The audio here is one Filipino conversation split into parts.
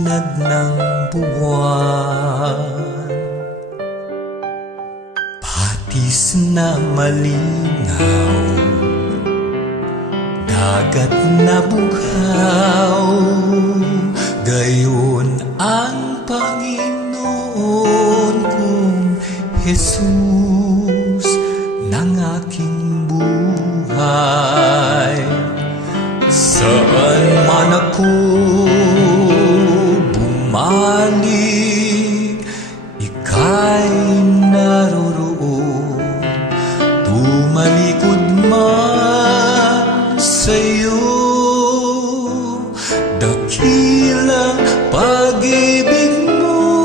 sinag ng buwan, patis na malinaw, dagat na bughaw, gayon ang Panginoon kong Jesus ng aking buhay. Saan man ako bumalik, ika'y naroroon. Tumalikod man sa'yo, dakilang pag-ibig mo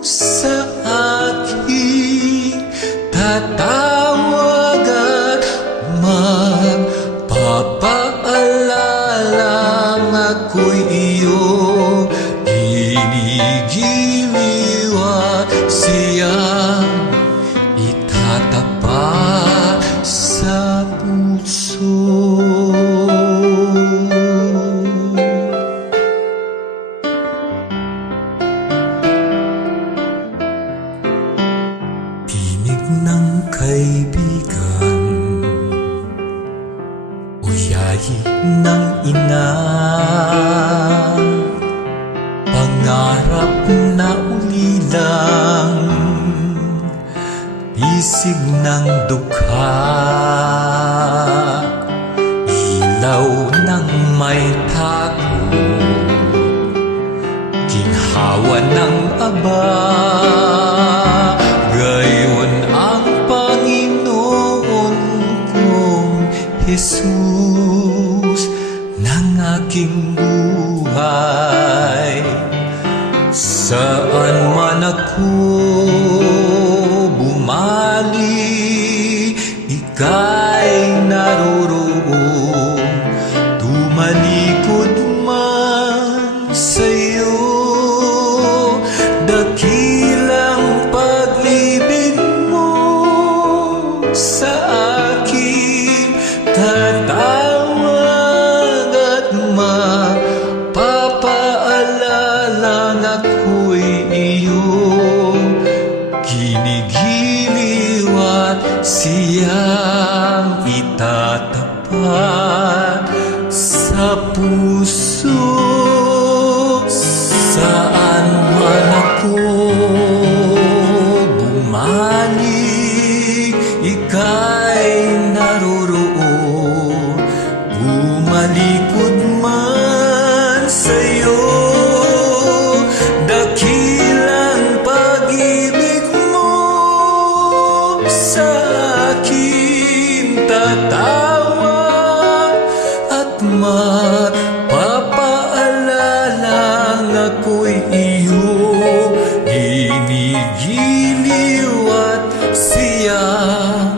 sa aking tatawag at magpapaalalang ako'y iyong ginigiliw at siyang itatapat sa puso. Tinig ng kaibigan, uyayi ng ina, pangarap na ulilang, isig ng dukha, ilaw ng may tago, ginhawa ng aba. Gayon ang Panginoon kong Jesus ng aking buhay. Saan man ako bumalik, ika'y naroroon. Tumalikod man sa'yo, dakilang pag-ibig mo sa aking tatawag at mapapaalalang ako'y iyong ginigiliw at siyang itatapat sa puso. Saan man ako bumalik, ika'y naroroon. Bumalikod man sa'yo, dakilang pag-ibig mo sa aking tatawag at magpapaalalang ako'y iyong ginigiliw at siyang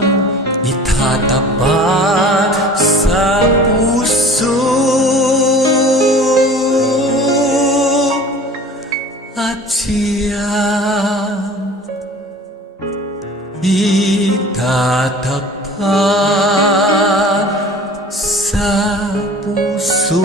itatapat sa puso. At siyang itatapat sa puso.